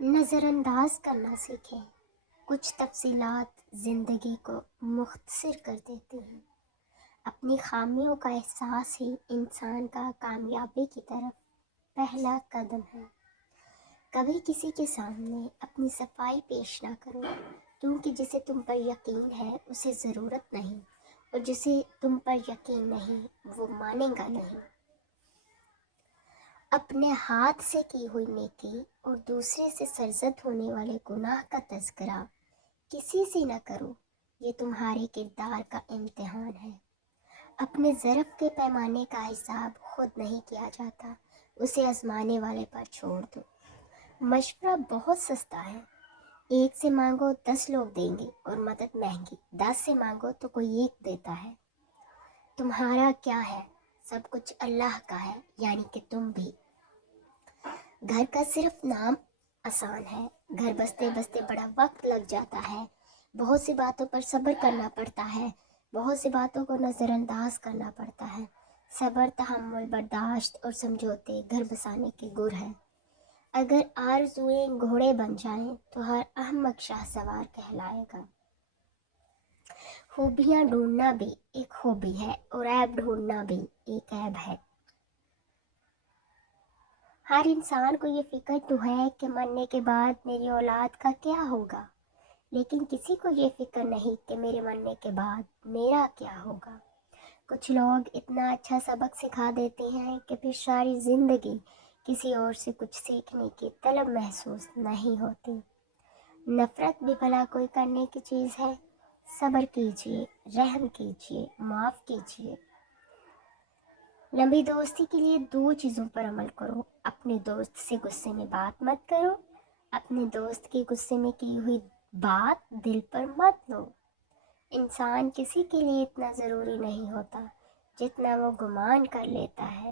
نظر انداز کرنا سیکھیں۔ کچھ تفصیلات زندگی کو مختصر کر دیتی ہیں۔ اپنی خامیوں کا احساس ہی انسان کا کامیابی کی طرف پہلا قدم ہے۔ کبھی کسی کے سامنے اپنی صفائی پیش نہ کرو، کیونکہ جسے تم پر یقین ہے اسے ضرورت نہیں، اور جسے تم پر یقین نہیں وہ مانے گا نہیں۔ اپنے ہاتھ سے کی ہوئی نیکی اور دوسرے سے سرزد ہونے والے گناہ کا تذکرہ کسی سے نہ کرو، یہ تمہارے کردار کا امتحان ہے۔ اپنے ظرف کے پیمانے کا حساب خود نہیں کیا جاتا، اسے آزمانے والے پر چھوڑ دو۔ مشورہ بہت سستا ہے، ایک سے مانگو 10 لوگ دیں گے، اور مدد مہنگی، 10 سے مانگو تو کوئی ایک دیتا ہے۔ تمہارا کیا ہے؟ سب کچھ اللہ کا ہے، یعنی کہ تم بھی۔ گھر کا صرف نام آسان ہے، گھر بستے بستے بڑا وقت لگ جاتا ہے۔ بہت سی باتوں پر صبر کرنا پڑتا ہے، بہت سی باتوں کو نظر انداز کرنا پڑتا ہے۔ صبر، تحمل، برداشت اور سمجھوتے گھر بسانے کے گر ہیں۔ اگر آرزوئیں گھوڑے بن جائیں تو ہر احمق شاہ سوار کہلائے گا۔ خوبیاں ڈھونڈنا بھی ایک خوبی ہے، اور عیب ڈھونڈنا بھی ایک عیب ہے۔ ہر انسان کو یہ فکر تو ہے کہ مرنے کے بعد میری اولاد کا کیا ہوگا، لیکن کسی کو یہ فکر نہیں کہ میرے مرنے کے بعد میرا کیا ہوگا۔ کچھ لوگ اتنا اچھا سبق سکھا دیتے ہیں کہ پھر ساری زندگی کسی اور سے کچھ سیکھنے کی طلب محسوس نہیں ہوتی۔ نفرت بھی بھلا کوئی کرنے کی چیز ہے؟ صبر کیجیے، رحم کیجیے، معاف کیجیے۔ لمبی دوستی کے لیے 2 چیزوں پر عمل کرو۔ اپنے دوست سے غصے میں بات مت کرو، اپنے دوست کے غصے میں کی ہوئی بات دل پر مت لو۔ انسان کسی کے لیے اتنا ضروری نہیں ہوتا جتنا وہ گمان کر لیتا ہے۔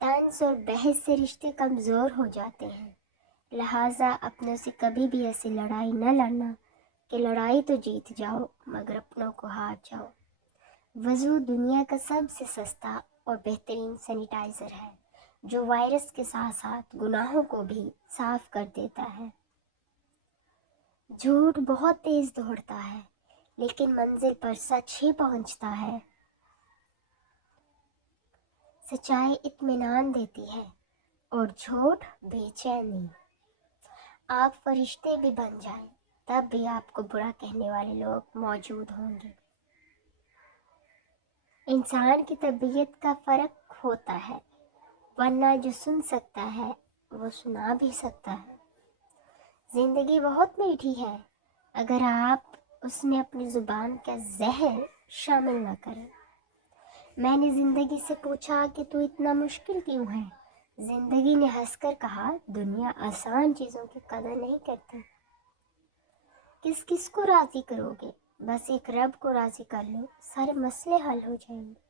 طنز اور بحث سے رشتے کمزور ہو جاتے ہیں، لہٰذا اپنوں سے کبھی بھی ایسی لڑائی نہ لڑنا کہ لڑائی تو جیت جاؤ مگر اپنوں کو ہار جاؤ۔ وضو دنیا کا سب سے سستا اور بہترین سینیٹائزر ہے، جو وائرس کے ساتھ ساتھ گناہوں کو بھی صاف کر دیتا ہے۔ جھوٹ بہت تیز دوڑتا ہے، لیکن منزل پر سچ ہی پہنچتا ہے۔ سچائی اطمینان دیتی ہے اور جھوٹ بے چینی۔ آپ فرشتے بھی بن جائیں تب بھی آپ کو برا کہنے والے لوگ موجود ہوں گے۔ انسان کی طبیعت کا فرق ہوتا ہے، ورنہ جو سن سکتا ہے وہ سنا بھی سکتا ہے۔ زندگی بہت میٹھی ہے اگر آپ اس میں اپنی زبان کا زہر شامل نہ کریں۔ میں نے زندگی سے پوچھا کہ تو اتنا مشکل کیوں ہے؟ زندگی نے ہنس کر کہا، دنیا آسان چیزوں کی قدر نہیں کرتی۔ کس کس کو راضی کرو گے؟ بس ایک رب کو راضی کر لو، سارے مسئلے حل ہو جائیں گے۔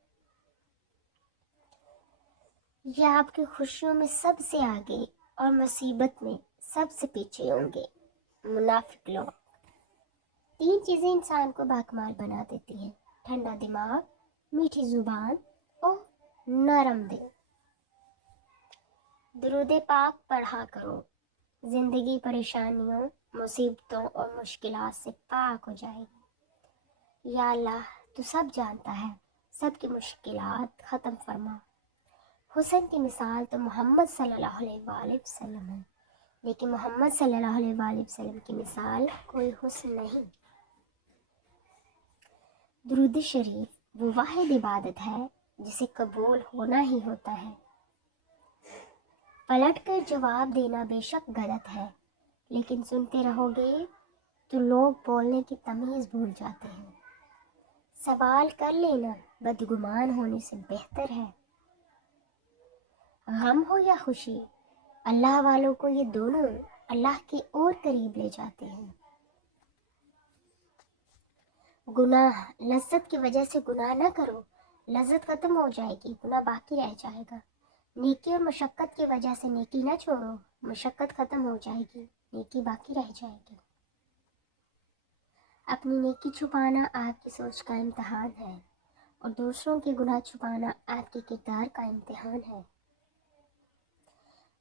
یہ آپ کی خوشیوں میں سب سے آگے اور مصیبت میں سب سے پیچھے ہوں گے، منافق لوگ۔ 3 چیزیں انسان کو باکمال بنا دیتی ہیں: ٹھنڈا دماغ، میٹھی زبان اور نرم دل۔ درود پاک پڑھا کرو، زندگی پریشانیوں، مصیبتوں اور مشکلات سے پاک ہو جائے گی۔ یا اللہ، تو سب جانتا ہے، سب کی مشکلات ختم فرما۔ حسن کی مثال تو محمد صلی اللہ علیہ وآلہ وسلم ہے، لیکن محمد صلی اللہ علیہ وآلہ وسلم کی مثال کوئی حسن نہیں۔ درود شریف وہ واحد عبادت ہے جسے قبول ہونا ہی ہوتا ہے۔ پلٹ کر جواب دینا بے شک غلط ہے، لیکن سنتے رہو گے تو لوگ بولنے کی تمیز بھول جاتے ہیں۔ سوال کر لینا بدگمان ہونے سے بہتر ہے۔ غم ہو یا خوشی، اللہ والوں کو یہ دونوں اللہ کے اور قریب لے جاتے ہیں۔ گناہ، لذت کی وجہ سے گناہ نہ کرو، لذت ختم ہو جائے گی، گناہ باقی رہ جائے گا۔ نیکی اور مشقت کی وجہ سے نیکی نہ چھوڑو، مشقت ختم ہو جائے گی، نیکی باقی رہ جائے گی۔ اپنی نیکی چھپانا آپ کی سوچ کا امتحان ہے، اور دوسروں کے گناہ چھپانا آپ کے کردار کا امتحان ہے۔